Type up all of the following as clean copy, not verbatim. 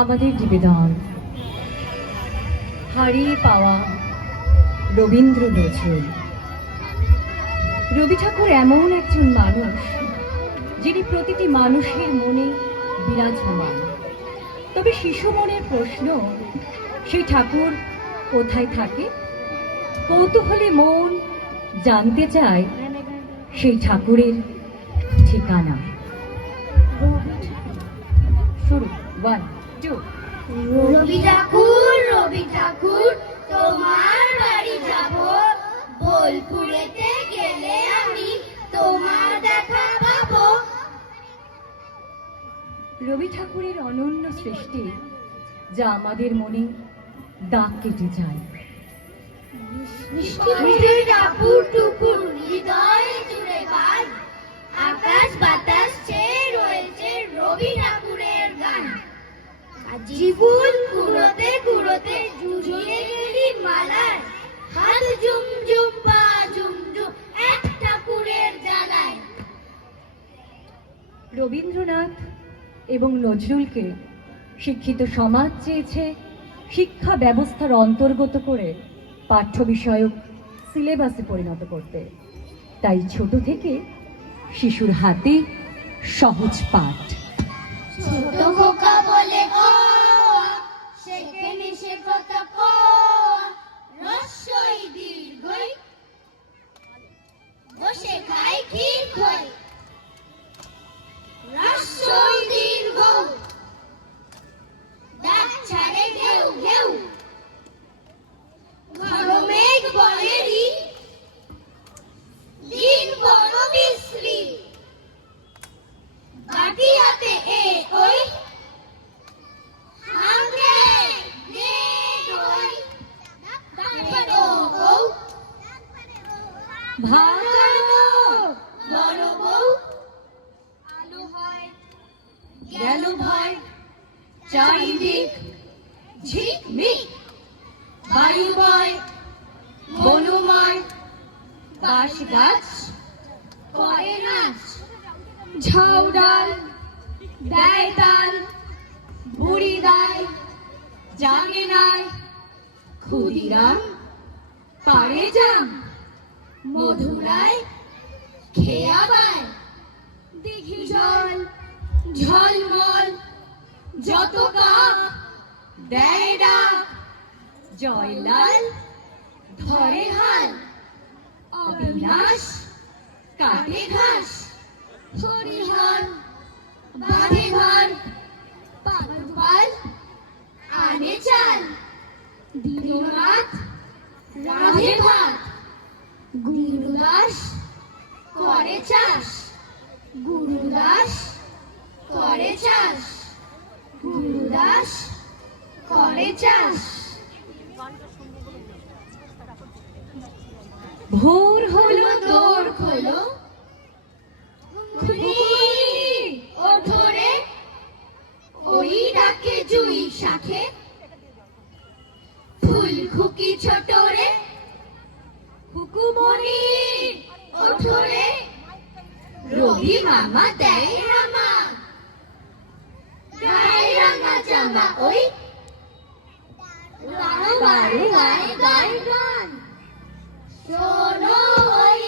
আমাদের নিবেদন হারিয়ে পাওয়া রবীন্দ্র নজরুল। রবি ঠাকুর এমন একজন মানুষ যিনি প্রতিটি মানুষের মনে বিরাজমান। তবে শিশু মনের প্রশ্ন, সেই ঠাকুর কোথায় থাকে? কৌতূহলী মন জানতে চায় সেই ঠাকুরের ঠিকানা। শুরু, 1 2। রবি ঠাকুর, রবি ঠাকুর, তোমার বাড়ি যাব, বোলপুরেতে গেলে আমি তোমার দেখা পাবো। রবি ঠাকুরের অনন্য সৃষ্টি, যা আমাদের মনে দাগ কেটে যায়। মিষ্টি টাপুর টুকুর হৃদয়ে জুড়ে গান, আকাশ বাতাস চেয়ে রয়েছে রবি ঠাকুরের গান। জীবন কুড়োতে কুড়োতে জুড়িয়ে গেলি মালায়, হাত ঝুম ঝুম পা ঝুম ঝুম এক ঠাকুরের জ্বালায়। রবীন্দ্রনাথ এবং নজরুলকে শিক্ষিত সমাজ চেয়েছে শিক্ষা ব্যবস্থার অন্তর্গত করে পাঠ্য বিষয়ক সিলেবাসে পরিণত করতে। তাই ছোট থেকে শিশুর হাতে সহজ পাঠ। ছোট খোকা বলে ক, সেখানে সে কথা ক, রস্যই দীর্ঘই, বসে খায় ক্ষীর খই, রস্যই দীর্ঘ, ডাক ছাড়ে ঘেউ ঘেউ, ঘন মেঘ বয়েরি, দিন বড় বিশ্রী, বাটি হাতে এ ওই, হাঙ্গে নে ওই, ডাকপারে ও ও, ভালো বড় বউ, আলো হয় গেল ভয়, চারিদিক ঝিকমিক, বায়ু বয় বনময়, বাঁশ গাছ করে নাচ, ঝাউ ডাল দেয় তাল, বুড়ি দায় জাগে নাই, ক্ষুদিরাম পারে যাম, মধুরায় খেয়া বায়, দিঘি জল ঝলমল, যত কাক দেয় ডাক, জয়লাল ধরে হাল, অবিনাশ কাটে ঘাস, হরিহর বাঁধে ঘর, পাগল আনে চাল, দীননাথ রাধে ভাত, গুরুদাস করে চাষ, গুরুদাস করে চাষ, গুরুদাস করে চাষ। ভোর হলো দৌড় খোলো, ওঠো রে, ওই ডাকে জুই শাখে, ফুল খুকি ছোট রে, হুকুমনি ওঠো রে, রবি মামা দেয় হামা, গায়ে রাঙা জামা ওই, বারো বারো গায় গায় গান, শোনো হই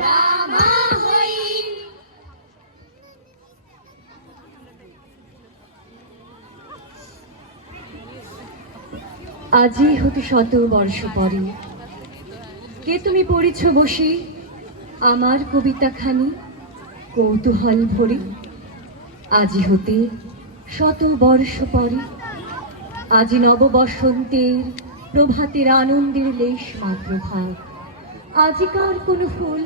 রামা হই। আজি হতে 100 বর্ষ পরে, কে তুমি পড়েছ বসে আমার কবিতাখানি কৌতূহল ভরে। আজি হতে 100 বর্ষ পরে, আজি নব বসন্তের প্রভাতের আনন্দের লেশ মাত্র ভাগ। আজিকার কোনো ফুল,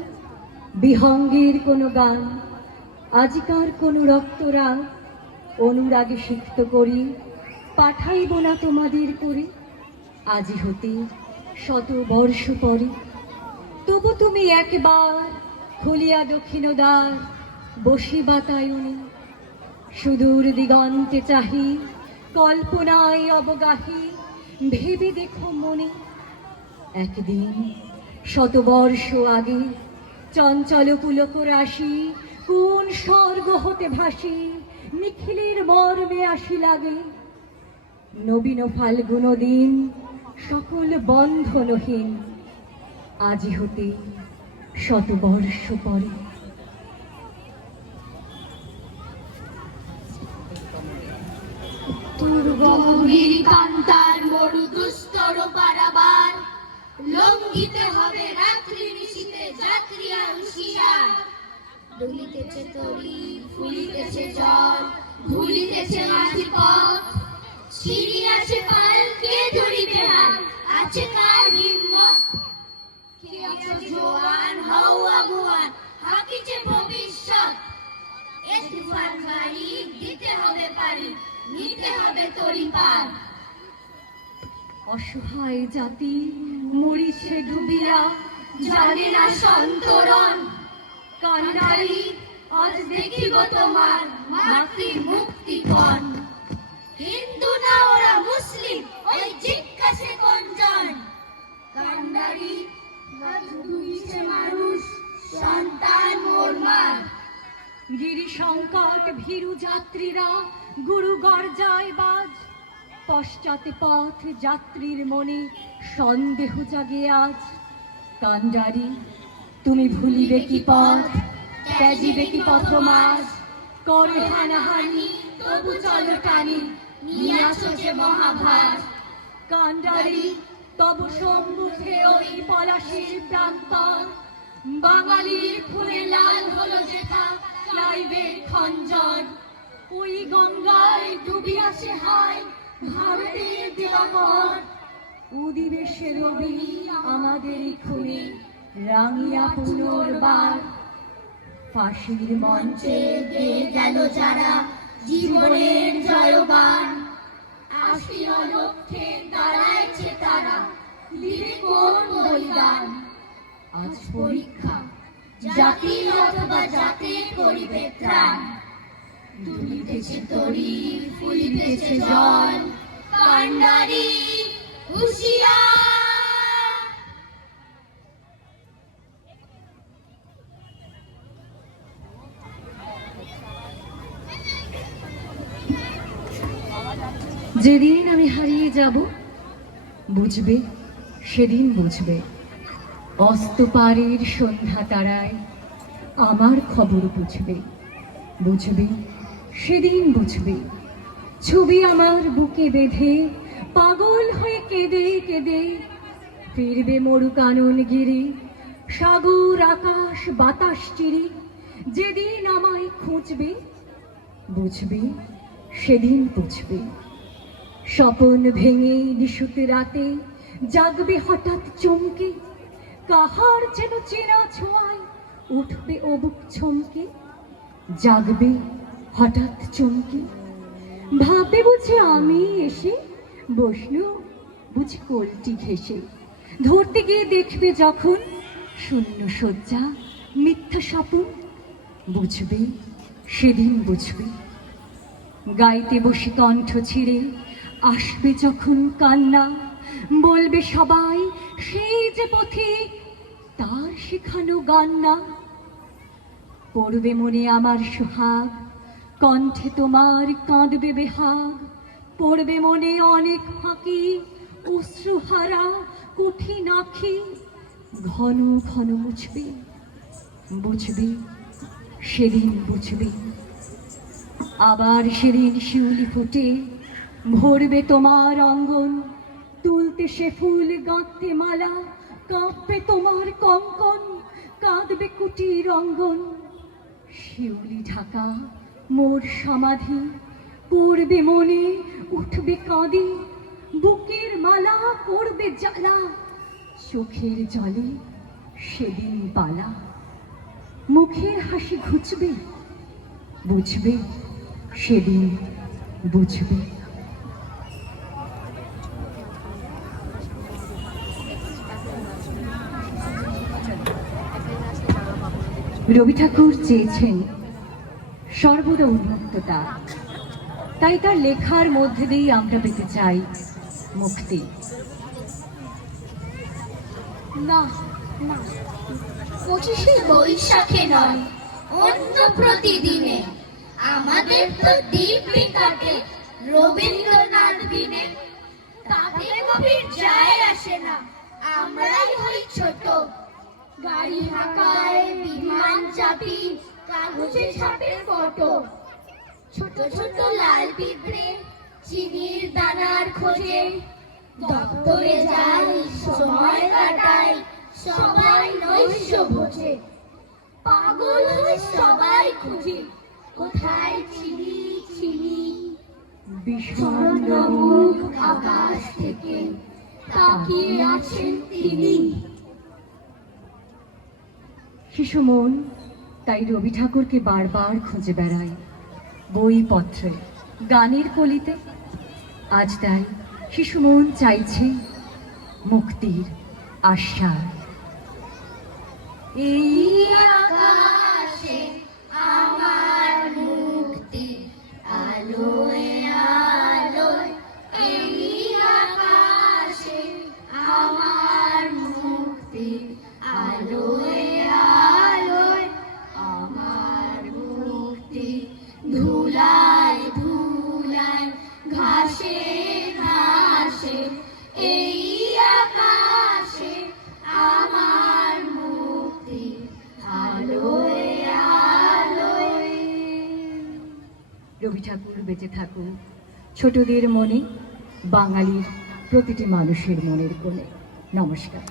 বিহঙ্গের কোনো গান, আজিকার কোনো রক্তরাগ, অনুরাগে সিক্ত করি পাঠাইব না তোমাদের করে। আজি হতে 100 বর্ষ পরে, তবু তুমি একবার খুলিয়া দক্ষিণ দ্বার, বসি বাতায়নে সুদূর দিগন্তে চাহি, কল্পনায় অবগাহী, ভেবে দেখো মনে একদিন 100 বর্ষ আগে চঞ্চল পুলক রাশি কোন স্বর্গ হতে ভাসি, নিখিলের মর্মে আসি লাগে নবীন ফাল্গুন দিন সকল বন্ধনহীন, আজি হতে শতবর্ষ পরে। দুর্গমগিরি কান্তার মরু দুস্তর পারাবার, লঙ্ঘিতে হবে রাত্রি নিশীতে যাত্রী আর হুঁশিয়ার। দুলিতেছে তরি, ফুলিতেছে জল, ভুলিতেছে মাঝি পথ, সিঁড়ি আছে পাল, কে ধরিবে হাত, আছে কার হিম্মত। কে আছে জোয়ান, হও আগুয়ান, হাকিছে ভবিষ্যৎ। এ তুফান গাড়ি দিতে হবে পারি, নিতে হবে তরি পার। অসহায় জাতি মরিছে ডুবিয়া, জানে না সন্তরণ। কান্ডারি আজ দেখিব তোমার মাতৃ মুক্তিপণ। হিন্দু না ওরা মুসলিম, ওই জিজ্ঞাসে কোনজন। কান্ডারি আজ দুইছে মানুষ, সন্তান মোর মার। গিরি সংকট ভীরু যাত্রীরা গুরু গর্জায় বাজ, পশ্চাতে পথ যাত্রীর মনে সন্দেহ জাগে আজ। কান্ডারি তুমি ভুলিবে কি পথ, ত্যাজিবে কি পথ মাঝ, করে হানাহানি তবু চলো টানি, নিয়ে আসো যে মহাভার। কান্ডারি তব সম্মুখে ওই পলাশীর প্রান্তর, বাঙালির খুনে লাল হলো যেথা ক্লাইভের খঞ্জর। ওই গঙ্গায় ডুবি আসে হায় ভারতের দিবাকর, উদিবেশে রবি আমাদের খুনে রাঙিয়া পুনর্বার। ফাঁসির মঞ্চে গেয়ে গেল যারা জীবনের জয়গান, আশিয়া লক্ষ্যে দাঁড়াইছে তারা, দিবে কোন বলিদান। আজ পরীক্ষা, জাতি অথবা জাতি করিবে ত্রাণ। দুলিতেছে তরি, ফুলিতেছে জল, কান্ডারি হুঁশিয়ার। যেদিন আমি হারিয়ে যাব বুঝবে, সেদিন বুঝবে। অস্তপারের সন্ধ্যা তারায় আমার খবর বুঝবে, বুঝবে সেদিন বুঝবে। ছবি আমার বুকে বেঁধে পাগল হয়ে কেঁদে কেঁদে ফিরবে মরু কানন গিরি, সাগর আকাশ বাতাস চিরি। যেদিন আমায় খুঁজবে বুঝবে, সেদিন বুঝবে। স্বপন ভেঙে নিশুতে রাতে জাগবে হঠাৎ চমকে, কাহার যেন চেনা ছোঁয়ায় উঠবে অবুক ছমকে। জাগবে হঠাৎ চমকে, ভাববে বুঝি আমি এসে বসনু বুঝি কোলটি ঘেঁষে। ধরতে গিয়ে দেখবে যখন শূন্য শয্যা মিথ্যা স্বপন, বুঝবে সেদিন বুঝবে। গাইতে বসে কণ্ঠ ছিঁড়ে আসবে যখন কান্না, বলবে সবাই সেই যে পথিক, তার শেখানো গান না। পড়বে মনে আমার সোহাগ, কণ্ঠে তোমার কাঁদবে বেহাগ। পড়বে মনে অনেক ফাঁকি, অশ্রুহারা কঠিন আঁখি। ঘন ঘন মুছবে, বুঝবে সেদিন বুঝবে। আবার সেদিন শিউলি ফুটে ভরবে তোমার অঙ্গন, তুলতে সে ফুল গাঁথতে মালা, কাঁপবে তোমার কঙ্কন, কাঁদবে কুটির অঙ্গন। শিউলি ঢাকা মোর সমাধি, পড়বে মনে উঠবে কাঁদি। বুকের মালা করবে জ্বালা, চোখের জলে সেদিন বালা। মুখের হাসি ঘুচবে, বুঝবে সেদিন বুঝবে। রবি ঠাকুর চেয়েছেন সর্বদা উন্মুক্ততা, তাই তার লেখার মধ্যে দিয়ে আমরা পেতে চাই মুক্তি। না না, 25শে বৈশাখে নয়, অন্য প্রতিদিনে আমাদের তো দিব্যি কাটে রবীন্দ্রনাথ বিনে তাতে গভীর যায় আসে না, আমরাই হই ছোট। গাড়ি হাঁকায় বিমান চাপি, কাগজে ছাপে ফটো। ছোট ছোট লাল পিঁপড়ে চিনির দানার খোঁজে, দপ্তরে যাই সময় কাটাই, সবাই নৈশ ভোজে। পাগল হয়ে সবাই খুঁজি, কোথায় চিনি চিনি। বিষণ্ণ মুখ আকাশ থেকে তাকিয়ে আছেন তিনি। শিশু মন তাই রবি ঠাকুরকে বারবার খুঁজে বেড়ায়, বইপত্রে, গানের কলিতে। আজ তাই শিশু মন চাইছে মুক্তির আশ্বাস। এই আকাশে আমার মুক্তি, আলোয় আলোয়। এই আকাশে আমার মুক্তি, আলোয় আলোয়। আমার মুক্তি ধুলায় ধুলায়, ঘাসে ঘাসে। এই আকাশে আমার মুক্তি, আলোয় আলোয়। রবি ঠাকুর বেঁচে থাকুক ছোটদের মনে, বাঙালির প্রতিটি মানুষের মনের কোণে। নমস্কার।